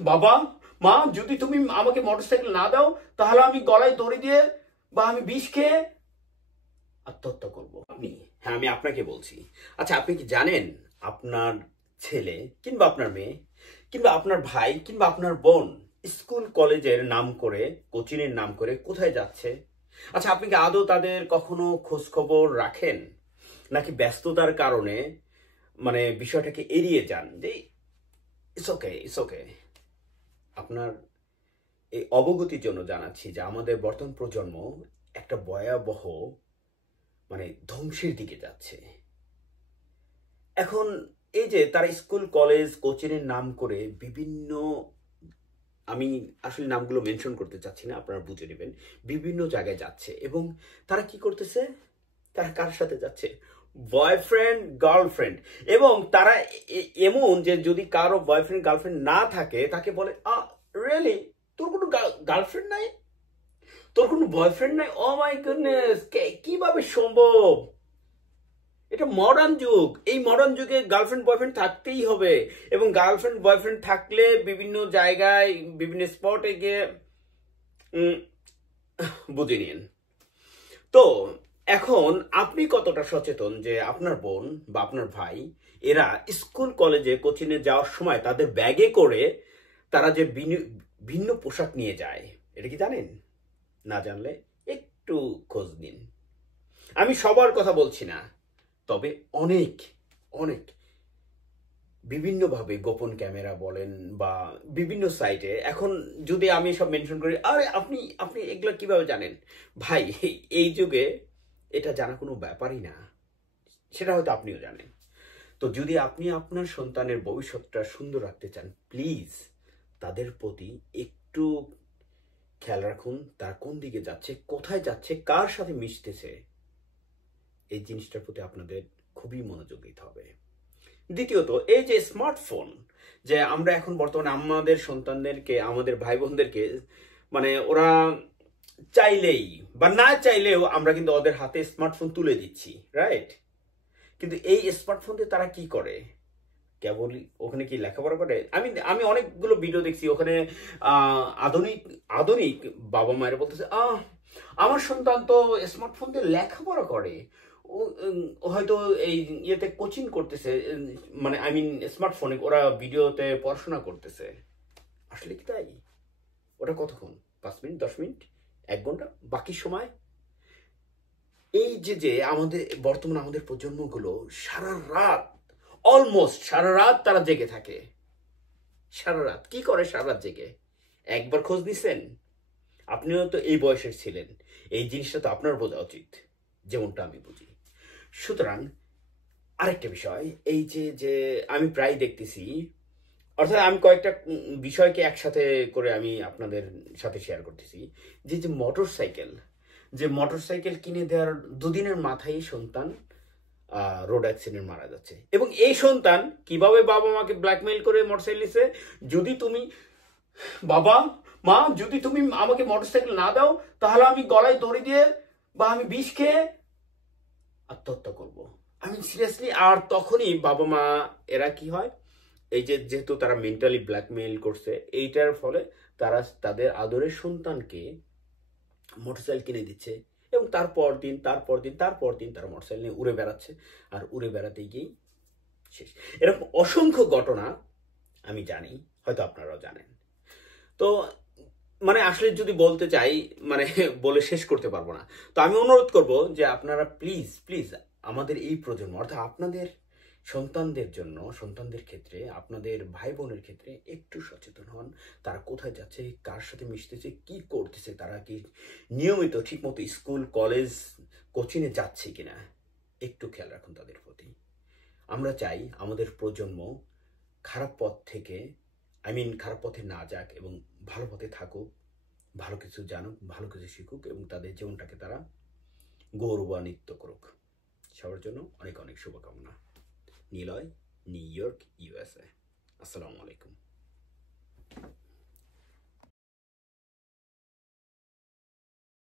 বাবা মা যদি তুমি আমাকে মোটরসাইকেল না দাও তাহলে আমি গলায় দড়ি দিয়ে বা আমি বিষ খেয়ে আত্মহত্যা করব। আপনি, হ্যাঁ আমি আপনাকে বলছি। আচ্ছা আপনি কি জানেন আপনার ছেলে কিংবা আপনার মেয়ে কিংবা আপনার ভাই কিংবা আপনার বোন স্কুল কলেজের নাম করে কোচিং এর নাম করে কোথায় যাচ্ছে? আচ্ছা আপনি কি আদৌ তাদের কখনো খোঁজ খবর রাখেন, নাকি ব্যস্ততার কারণে মানে বিষয়টাকে এড়িয়ে যান যে ইটস ওকে ইটস ওকে? আপনার এই অবগতির জন্য জানাচ্ছি যে আমাদের বর্তমান প্রজন্ম একটা ভয়াবহ মানে ধ্বংসের দিকে যাচ্ছে। এখন এই যে তারা স্কুল কলেজ কোচিং এর নাম করে বিভিন্ন, আমি আসলে নামগুলো মেনশন করতে চাচ্ছি না, আপনারা বুঝে নেবেন, বিভিন্ন জায়গায় যাচ্ছে। এবং তারা কি করতেছে, তারা কার সাথে যাচ্ছে? Boyfriend girlfriend. এবং তারা এমন যে যদি কারো বয়ফ্রেন্ড গার্লফ্রেন্ড না থাকে তাকে বলে রিয়েলি তোর কোনো গার্লফ্রেন্ড নাই, তোর কোনো বয়ফ্রেন্ড নাই? ও মাই গুডনেস, কিভাবে সম্ভব? এটা মডার্ন যুগ, এই মডার্ন যুগে গার্লফ্রেন্ড বয়ফ্রেন্ড থাকতেই হবে। এবং গার্লফ্রেন্ড বয়ফ্রেন্ড থাকলে বিভিন্ন জায়গায় বিভিন্ন স্পটে গিয়ে বুঝে নিন। তো এখন আপনি কতটা সচেতন যে আপনার বোন বা আপনার ভাই এরা স্কুল কলেজে কোচিং এ যাওয়ার সময় তাদের ব্যাগে করে তারা যে ভিন্ন পোশাক নিয়ে যায়, এটা কি জানেন? না জানলে একটু খোঁজ নিন। আমি সবার কথা বলছি না, তবে অনেক অনেক বিভিন্নভাবে গোপন ক্যামেরা বলেন বা বিভিন্ন সাইটে, এখন যদি আমি সব মেনশন করি, আরে আপনি আপনি এগুলো কিভাবে জানেন? ভাই এই যুগে এটা জানা কোনো ব্যাপারই না, সেটা হয়তো আপনিও জানেন। তো যদি আপনি আপনার সন্তানের ভবিষ্যৎটা সুন্দর রাখতে চান, প্লিজ তাদের প্রতি একটু খেয়াল রাখুন। তার কোন দিকে যাচ্ছে, কোথায় যাচ্ছে, কার সাথে মিশতেছে, এই জিনিসটার প্রতি আপনাদের খুবই মনোযোগ দিতে হবে। দ্বিতীয়ত, এই যে স্মার্টফোন, যে আমরা এখন বর্তমানে আমাদের সন্তানদেরকে, আমাদের ভাই বোনদেরকে মানে ওরা চাইলেই বা না চাইলেও আমরা কিন্তু ওদের হাতে স্মার্টফোন তুলে দিচ্ছি, রাইট? কিন্তু এই স্মার্টফোন দিয়ে তারা কি করে? কেবল ওখানে কি লেখাপড়া করে? আমি আমি অনেকগুলো ভিডিও দেখছি, ওখানে আধুনিক আধুনিক বাবা মায়েরা বলতেছে আমার সন্তান তো স্মার্টফোন দিয়ে লেখাপড়া করে, ও হয়তো এই ইয়েতে কোচিং করতেছে, মানে আই মিন স্মার্টফোনে ওরা ভিডিওতে পড়াশোনা করতেছে। আসলে কি তাই? ওটা কতক্ষণ? 5 মিনিট, 10 মিনিট, 1 ঘন্টা? বাকি সময় এই যে যে আমাদের বর্তমানে আমাদের প্রজন্মগুলো সারা রাত, অলমোস্ট সারা রাত তারা জেগে থাকে। সারা রাত কি করে? সারা রাত জেগে একবার খোঁজ নিছেন? আপনিও তো এই বয়সের ছিলেন, এই জিনিসটা তো আপনার বোঝা উচিত, যেমনটা আমি বুঝি। সুতরাং আরেকটা বিষয়, এই যে যে আমি প্রায় দেখতেছি, অর্থাৎ আমি কয়েকটা বিষয়কে একসাথে করে আমি আপনাদের সাথে শেয়ার করতেছি, যে যে মোটরসাইকেল, যে মোটরসাইকেল কিনে দেওয়ার দুদিনের মাথায় সন্তান রোড অ্যাক্সিডেন্ট মারা যাচ্ছে। এবং এই সন্তান কিভাবে বাবা মাকে ব্ল্যাকমেইল করে মোটরসাইকেল নিছে, যদি তুমি বাবা মা যদি তুমি আমাকে মোটরসাইকেল না দাও তাহলে আমি গলায় দড়ি দিয়ে বা আমি বিষ খেয়ে আত্মহত্যা করব। আমি সিরিয়াসলি, আর তখনই বাবা মা এরা কি হয়, এই যে যেহেতু তারা মেন্টালি ব্ল্যাকমেইল করছে, এইটার ফলে তারা তাদের আদরের সন্তানকে মোটরসাইকেল কিনে দিচ্ছে। এবং তারপর দিন তারপর দিন তারপর দিন তারা মোটরসাইকেল নিয়ে উড়ে বেড়াচ্ছে, আর উড়ে বেড়াতে গিয়েই শেষ। এরকম অসংখ্য ঘটনা আমি জানি, হয়তো আপনারাও জানেন। তো মানে আসলে যদি বলতে চাই মানে বলে শেষ করতে পারবো না। তো আমি অনুরোধ করব যে আপনারা প্লিজ প্লিজ আমাদের এই প্রজন্ম, অর্থাৎ আপনাদের সন্তানদের জন্য, সন্তানদের ক্ষেত্রে, আপনাদের ভাই বোনের ক্ষেত্রে একটু সচেতন হন। তারা কোথায় যাচ্ছে, কার সাথে মিশতেছে, কি করতেছে, তারা কি নিয়মিত ঠিকমতো স্কুল কলেজ কোচিংয়ে যাচ্ছে কিনা, একটু খেয়াল রাখুন তাদের প্রতি। আমরা চাই আমাদের প্রজন্ম খারাপ পথ থেকে, আই মিন খারাপ পথে না যাক এবং ভালো পথে থাকুক, ভালো কিছু জানুক, ভালো কিছু শিখুক এবং তাদের জীবনটাকে তারা গৌরবান্বিত করুক। সবার জন্য অনেক অনেক শুভকামনা। Niloy, new York, USA। আসসালামু আলাইকুম।